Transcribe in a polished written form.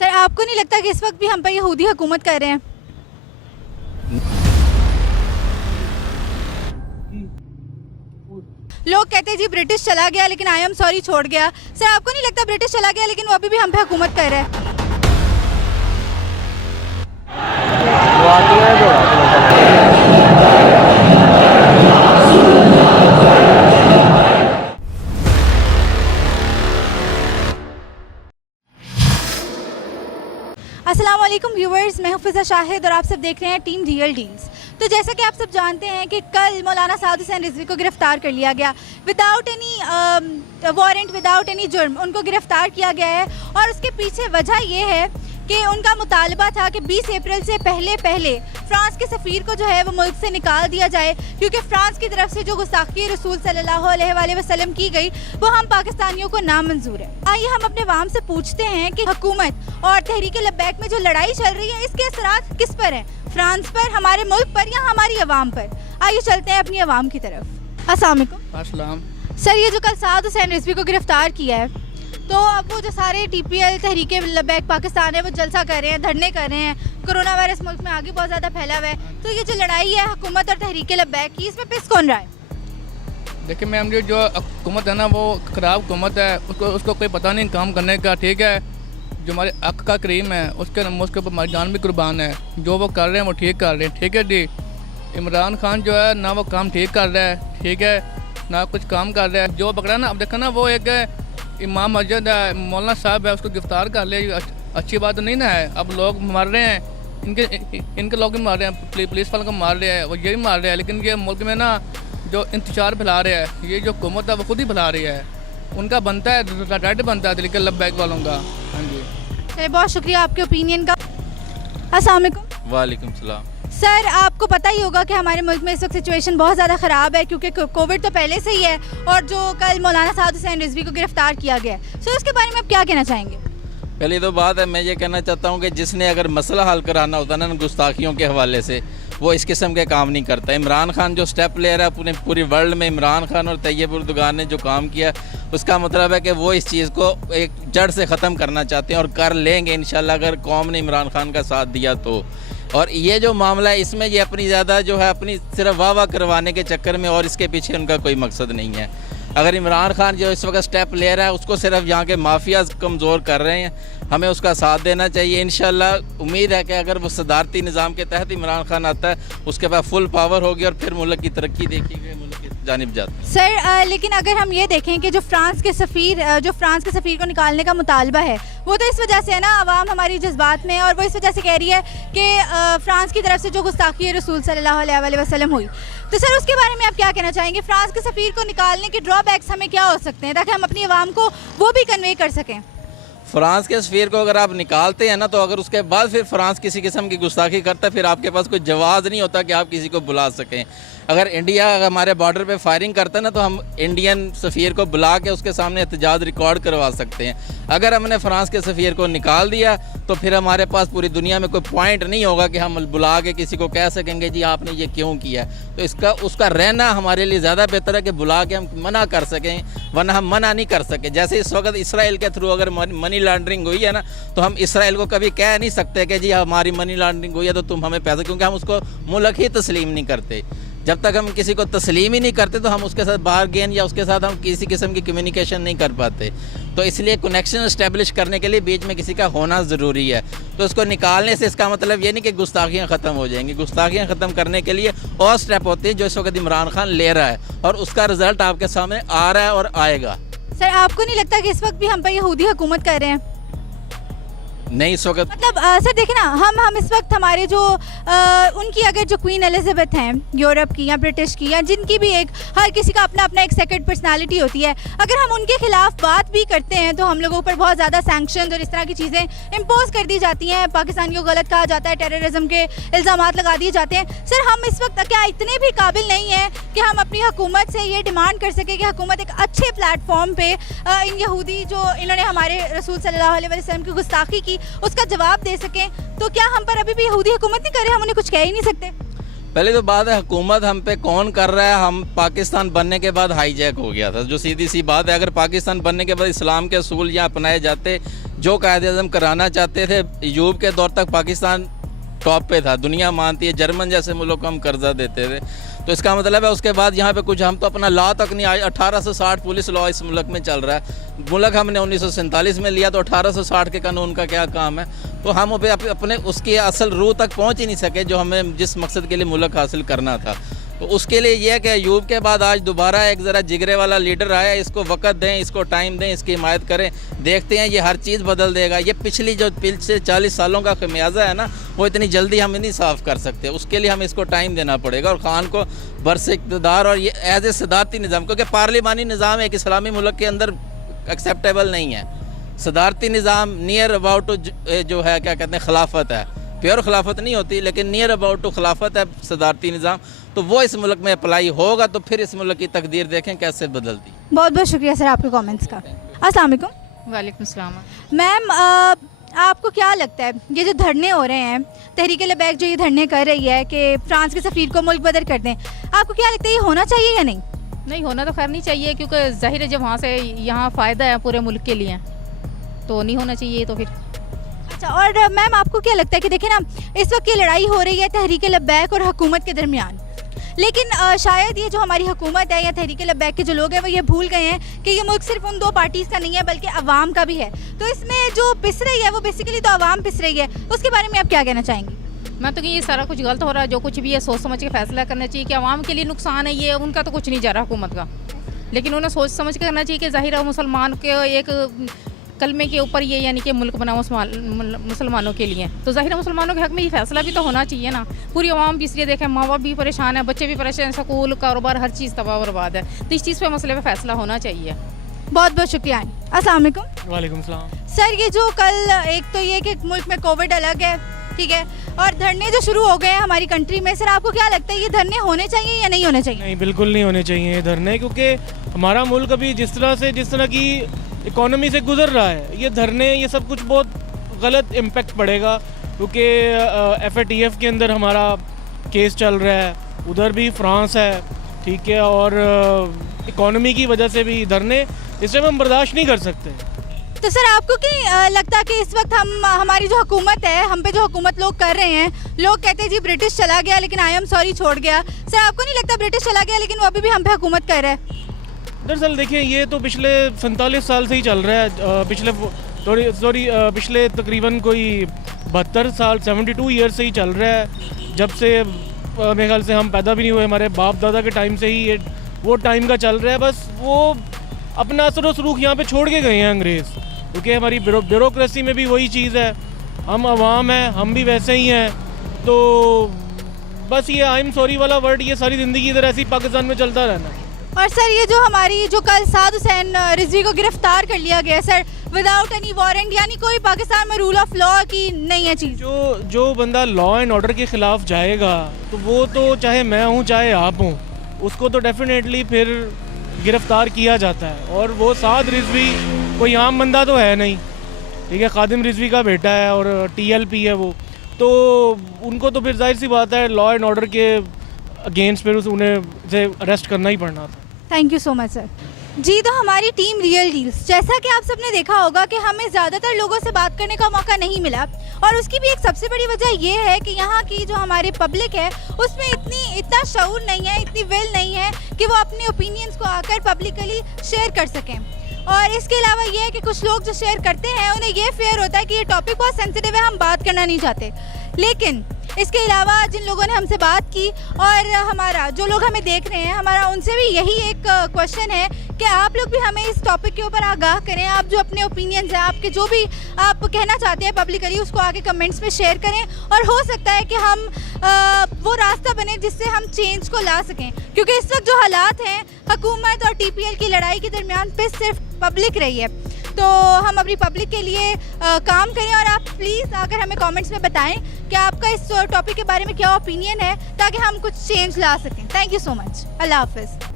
Sir आपको नहीं लगता कि इस वक्त भी हम पर यहूदी हुकूमत कर रहे हैं? लोग कहते हैं जी ब्रिटिश चला गया लेकिन आई एम सॉरी छोड़ गया। सर आपको नहीं लगता ब्रिटिश चला गया लेकिन वो अभी भी हम पे हुकूमत कर रहा है? अस्सलाम वालेकुम व्यूवर्स, मैं हुफिज़ा शाहिद और आप सब देख रहे हैं टीम रियल डील्स। तो जैसा कि आप सब जानते हैं कि कल मौलाना साद हुसैन रिजवी को गिरफ़्तार कर लिया गया without any warrant, without any जुर्म उनको गिरफ़्तार किया गया है। और उसके पीछे वजह यह है कि उनका मुतालबा था कि 20 अप्रैल से पहले फ्रांस के सफ़ीर को जो है वो मुल्क से निकाल दिया जाए, क्योंकि फ्रांस की तरफ से जो गुस्ताखी रसूल सल्लल्लाहु अलैहि वसल्लम की गई वो हम पाकिस्तानियों को नामंजूर है। आइए हम अपने अवाम से पूछते हैं कि हुकूमत और तहरीक लब्बैक में जो लड़ाई चल रही है इसके असरात किस पर हैं, फ्रांस पर, हमारे मुल्क पर या हमारी अवाम पर? आइए चलते हैं अपनी अवाम की तरफ। अस्सलाम वालेकुम। अस्सलाम। सर ये जो कल साद हुसैन रिजवी को गिरफ़्तार किया है, तो अब वो जो सारे TPL तहरीक लब्बैक पाकिस्तान है वो जलसा कर रहे हैं, धरने कर रहे हैं, कोरोना वायरस मुल्क में आगे बहुत ज़्यादा फैला हुआ है, तो ये जो लड़ाई है हुकूमत और तहरीक लब्बैक की, इसमें पिस कौन रहा है? देखिए मैम जी, जो हुकूमत है ना वो ख़राब हुकूमत है, उसको कोई पता नहीं काम करने का। ठीक है, जो हमारे हक का करीम है उसके ऊपर हमारी जान भी कुर्बान है। जो वो कर रहे हैं वो ठीक कर रहे हैं। ठीक है जी, इमरान खान जो है ना वो काम ठीक कर रहा है, ठीक है, ना कुछ काम कर रहा है। जो पकड़ा ना, अब देखा ना, वो एक इमाम मस्जिद है, मौलाना साहब है, उसको गिरफ्तार कर ले, अच्छी बात तो नहीं ना है। अब लोग मार रहे हैं, इनके लोग भी मार रहे हैं, पुलिस वालों को मार रहे हैं, वो ये भी मार रहे हैं। लेकिन ये मुल्क में ना जो इंतजार फैला रहे हैं, ये जो हुकूमत है वो खुद ही फैला रही है। उनका बनता है, राइट बनता है तहरीक लब्बैक वालों का। हाँ जी, चलिए बहुत शुक्रिया आपके ओपिनियन का। अस्सलाम वालेकुम। वालेकुम सलाम। सर आपको पता ही होगा कि हमारे मुल्क में इस वक्त सिचुएशन बहुत ज़्यादा ख़राब है, क्योंकि कोविड तो पहले से ही है और जो कल मौलाना साद हुसैन रिजवी को गिरफ़्तार किया गया है, सो उसके बारे में आप क्या कहना चाहेंगे? पहली तो बात है, मैं ये कहना चाहता हूँ कि जिसने अगर मसला हल कराना होता ना गुस्ताखियों के हवाले से, वो इस किस्म के काम नहीं करता। इमरान खान जो स्टेप ले रहा है पूरी वर्ल्ड में, इमरान खान और तैयब उर्दुगान ने जो काम किया, उसका मतलब है कि वो इस चीज़ को एक जड़ से ख़त्म करना चाहते हैं और कर लेंगे इंशाल्लाह, अगर कौम ने इमरान खान का साथ दिया तो। और ये जो मामला है इसमें ये अपनी ज़्यादा जो है अपनी सिर्फ वाह करवाने के चक्कर में, और इसके पीछे उनका कोई मकसद नहीं है। अगर इमरान खान जो इस वक्त स्टेप ले रहा है उसको सिर्फ यहाँ के माफियाज कमज़ोर कर रहे हैं, हमें उसका साथ देना चाहिए। इंशाल्लाह उम्मीद है कि अगर वो सदारती निज़ाम के तहत इमरान खान आता है, उसके पास फुल पावर होगी और फिर मुल्क की तरक्की देखी गई, मुल्क की जानिब जाता है। सर लेकिन अगर हम ये देखें कि जो फ्रांस के सफ़ीर को निकालने का मुतालबा है, वो तो इस वजह से है ना, आवाम हमारी जज्बात में, और वो इस वजह से कह रही है कि फ्रांस की तरफ से जो गुस्ताखी रसूल सल्लल्लाहु अलैहि वसल्लम हुई, तो सर उसके बारे में आप क्या कहना चाहेंगे? फ्रांस के सफ़ीर को निकालने के ड्रॉबैक्स हमें क्या हो सकते हैं ताकि हम अपनी आवाम को वो भी कन्वे कर सकें? फ्रांस के सफ़ीर को अगर आप निकालते हैं ना, तो अगर उसके बाद फिर फ्रांस किसी किस्म की गुस्ताखी करता है, फिर आपके पास कोई जवाब नहीं होता कि आप किसी को बुला सकें। अगर इंडिया हमारे बॉर्डर पे फायरिंग करता है ना, तो हम इंडियन सफ़ीर को बुला के उसके सामने एहतजाज रिकॉर्ड करवा सकते हैं। अगर हमने फ्रांस के सफ़ीर को निकाल दिया तो फिर हमारे पास पूरी दुनिया में कोई पॉइंट नहीं होगा कि हम बुला के किसी को कह सकेंगे जी आपने ये क्यों किया। तो उसका रहना हमारे लिए ज़्यादा बेहतर है कि बुला के हम मना कर सकें, वरना हम मना नहीं कर सके। जैसे इस वक्त इसराइल के थ्रू अगर मनी लॉन्ड्रिंग हुई है ना, तो हम इसराइल को कभी कह नहीं सकते कि जी हमारी मनी लॉन्ड्रिंग हुई है तो तुम हमें पैसे, क्योंकि हम उसको मुल्क ही तस्लीम नहीं करते। जब तक हम किसी को तस्लीम ही नहीं करते तो हम उसके साथ बारगेन या उसके साथ हम किसी किस्म की कम्युनिकेशन नहीं कर पाते। तो इसलिए कनेक्शन इस्टेब्लिश करने के लिए बीच में किसी का होना ज़रूरी है। तो उसको निकालने से इसका मतलब ये नहीं कि गुस्ताखियाँ ख़त्म हो जाएंगी। गुस्ताखियाँ ख़त्म करने के लिए और स्टेप होते हैं जो इस वक्त इमरान खान ले रहा है, और उसका रिजल्ट आपके सामने आ रहा है और आएगा। सर आपको नहीं लगता कि इस वक्त भी हम पर यहूदी हुकूमत कर रहे हैं? नहीं, इस वक्त मतलब सर देखे ना, हम इस वक्त हमारे जो उनकी अगर जो क्वीन एलिजाबेथ हैं यूरोप की या ब्रिटिश की, या जिनकी भी एक, हर किसी का अपना अपना एक सेकंड पर्सनालिटी होती है, अगर हम उनके खिलाफ बात भी करते हैं तो हम लोगों पर बहुत ज़्यादा सैंक्शन और इस तरह की चीज़ें इम्पोज कर दी जाती हैं, पाकिस्तानियों को गलत कहा जाता है, टेररिज्म के इल्ज़ाम लगा दिए जाते हैं। सर हम इस वक्त क्या इतने भी काबिल नहीं हैं कि हम अपनी हुकूमत से ये डिमांड कर सकें कि हुकूमत एक अच्छे प्लेटफॉर्म पर इन यहूदी जो इन्होंने हमारे रसूल सल्लल्लाहु अलैहि वसल्लम की गुस्ताखी की उसका जवाब दे सकें? तो क्या हम पर अभी भी यहूदी हुकूमत नहीं कर रहे, हम उन्हें कुछ कह ही नहीं सकते? पहले तो बात है हुकूमत हम पे कौन कर रहा है। हम पाकिस्तान बनने के बाद हाईजैक हो गया था, जो सीधी सी बात है। अगर पाकिस्तान बनने के बाद इस्लाम के असूल यहाँ अपनाए जाते, जो कायदे-ए-आज़म कराना चाहते थे, अयूब के दौर तक पाकिस्तान टॉप पे था, दुनिया मानती है। जर्मन जैसे मुल्क को हम कर्जा देते थे, तो इसका मतलब है उसके बाद यहाँ पे कुछ हम तो अपना लॉ तक नहीं आए। 1860 पुलिस लॉ इस मुल्क में चल रहा है। मुल्क हमने 1947 में लिया, तो 1860 के कानून का क्या काम है। तो हम अपने उसकी असल रूह तक पहुँच ही नहीं सके, जो हमें जिस मकसद के लिए मुल्क हासिल करना था। तो उसके लिए ये है कि अयूब के बाद आज दोबारा एक ज़रा जिगरे वाला लीडर आया। इसको वक्त दें, इसको टाइम दें, इसकी हिमायत करें। देखते हैं ये हर चीज़ बदल देगा। ये पिछली जो 40 सालों का खमियाजा है ना, वो इतनी जल्दी हम नहीं साफ़ कर सकते। उसके लिए हमें इसको टाइम देना पड़ेगा। और ख़ान को बरसे इक़्तिदार और ये एज ए सदारती निज़ाम, क्योंकि पार्लिमानी निज़ाम एक इस्लामी मुल्क के अंदर एक्सेप्टेबल नहीं है। सदारती निज़ाम नियर अबाउट जो है क्या कहते हैं खिलाफत है। प्योर खिलाफत नहीं होती, लेकिन नियर अबाउट टू खिलाफत है सदारती निज़ाम। तो वो इस मुल्क में अप्लाई होगा, तो फिर इस मुल्क की तकदीर देखें कैसे बदलती। बहुत बहुत शुक्रिया सर आपके कमेंट्स का। अस्सलाम वालेकुम। वालेकुम सलाम। मैम आपको क्या लगता है ये जो धरने हो रहे हैं, तहरीक लबैक जो ये धरने कर रही है कि फ्रांस के सफ़ीर को मुल्क बदर कर दें, आपको क्या लगता है ये होना चाहिए या नहीं? नहीं, होना तो खैर नहीं चाहिए, क्योंकि जाहिर है जब वहाँ से यहाँ फ़ायदा है पूरे मुल्क के लिए, तो नहीं होना चाहिए। तो फिर अच्छा, और मैम आपको क्या लगता है कि देखिए ना, इस वक्त ये लड़ाई हो रही है तहरीक लबैक और हुकूमत के दरमियान, लेकिन शायद ये जो हमारी हुकूमत है या तहरीक लबैक के जो लोग हैं वो ये भूल गए हैं कि ये मुल्क सिर्फ उन दो पार्टीज़ का नहीं है बल्कि अवाम का भी है। तो इसमें जो पिस रही है वो बेसिकली तो अवाम पिस रही है। उसके बारे में आप क्या कहना चाहेंगी? मैं तो कि ये सारा कुछ गलत हो रहा है। जो कुछ भी है सोच समझ के फैसला करना चाहिए कि अवाम के लिए नुकसान है, ये उनका तो कुछ नहीं जा रहा हुकूमत का, लेकिन उन्हें सोच समझ के करना चाहिए कि ज़ाहिर है मुसलमान के एक कलमे के ऊपर ये यानी कि मुल्क बना मुसलमानों के लिए, तो ज़ाहिर है मुसलमानों के हक़ में ये फैसला भी तो होना चाहिए ना। पूरी आवाम भी इसलिए देखें, माँ बाप भी परेशान है, बच्चे भी परेशान हैं, स्कूल कारोबार हर चीज़ तबाह बर्बाद है। तो इस चीज़ पे मसले पे फैसला होना चाहिए। बहुत बहुत शुक्रिया। अस्सलाम वालेकुम। वालेकुम सलाम। सर ये जो कल एक तो ये कि मुल्क में कोविड अलग है, ठीक है, और धरने जो शुरू हो गए हैं हमारी कंट्री में, सर आपको क्या लगता है ये धरने होने चाहिए या नहीं होने चाहिए? नहीं, बिल्कुल नहीं होने चाहिए ये धरने, क्योंकि हमारा मुल्क अभी जिस तरह की इकोनॉमी से गुजर रहा है, ये धरने ये सब कुछ बहुत गलत इम्पेक्ट पड़ेगा। क्योंकि FATF के अंदर हमारा केस चल रहा है, उधर भी फ्रांस है, ठीक है, और इकोनॉमी की वजह से भी धरने इस टाइम हम बर्दाश्त नहीं कर सकते। तो सर आपको क्या लगता है कि इस वक्त हमारी जो हुकूमत है, हम पे जो हुकूमत लोग कर रहे हैं, लोग कहते हैं जी ब्रिटिश चला गया लेकिन आई एम सॉरी छोड़ गया, सर आपको नहीं लगता ब्रिटिश चला गया लेकिन वो अभी भी हम पे हुकूमत कर रहा है? दरअसल देखिए, ये तो पिछले 47 साल से ही चल रहा है। पिछले तकरीबन कोई 72 साल 72 ईयर से ही चल रहा है। जब से मेरे ख्याल से हम पैदा भी नहीं हुए, हमारे बाप दादा के टाइम से ही ये वो टाइम का चल रहा है। बस वो अपना असर व सलूक यहाँ पे छोड़ के गए हैं अंग्रेज़, क्योंकि हमारी ब्यूरोक्रेसी में भी वही चीज़ है। हम आवाम हैं, हम भी वैसे ही हैं। तो बस ये आई एम सॉरी वाला वर्ड ये सारी ज़िंदगी इधर ऐसे ही पाकिस्तान में चलता रहना है। और सर ये जो हमारी जो कल साद हुसैन रिजवी को गिरफ्तार कर लिया गया सर, विदाउट एनी वारंट, यानी कोई पाकिस्तान में रूल ऑफ लॉ की नहीं है चीज़। जो बंदा लॉ एंड ऑर्डर के ख़िलाफ़ जाएगा, तो वो तो चाहे मैं हूँ चाहे आप हूँ, उसको तो डेफिनेटली फिर गिरफ़्तार किया जाता है। और वो साद रिजवी कोई आम बंदा तो है नहीं, ठीक है, खादिम रिजवी का बेटा है और TLP है वो, तो उनको तो फिर जाहिर सी बात है लॉ एंड ऑर्डर के अगेंस्ट फिर उन्हें से अरेस्ट करना ही पड़ना था। Thank you so much sir. जी, तो हमारी टीम रियल डील्स, जैसा कि आप सबने देखा होगा कि हमें ज़्यादातर लोगों से बात करने का मौका नहीं मिला, और उसकी भी एक सबसे बड़ी वजह ये है कि यहाँ की जो हमारी पब्लिक है उसमें इतना शऊर नहीं है, इतनी विल नहीं है कि वो अपने ओपिनियंस को आकर पब्लिकली शेयर कर सकें। और इसके अलावा ये है कि कुछ लोग जो शेयर करते हैं उन्हें ये फेयर होता है कि ये टॉपिक बहुत सेंसिटिव है, हम बात करना नहीं चाहते। लेकिन इसके अलावा जिन लोगों ने हमसे बात की और हमारा जो लोग हमें देख रहे हैं, हमारा उनसे भी यही एक क्वेश्चन है कि आप लोग भी हमें इस टॉपिक के ऊपर आगाह करें। आप जो अपने ओपिनियंस हैं, आपके जो भी आप कहना चाहते हैं पब्लिकली, उसको आगे कमेंट्स में शेयर करें, और हो सकता है कि हम वो रास्ता बने जिससे हम चेंज को ला सकें। क्योंकि इस वक्त जो हालात हैं, हुकूमत और TPL की लड़ाई के दरमियान पे सिर्फ पब्लिक रही है, तो हम अपनी पब्लिक के लिए काम करें। और आप प्लीज़ आकर हमें कमेंट्स में बताएं कि आपका इस टॉपिक के बारे में क्या ओपिनियन है, ताकि हम कुछ चेंज ला सकें। Thank you so much. अल्लाह हाफ़िज़।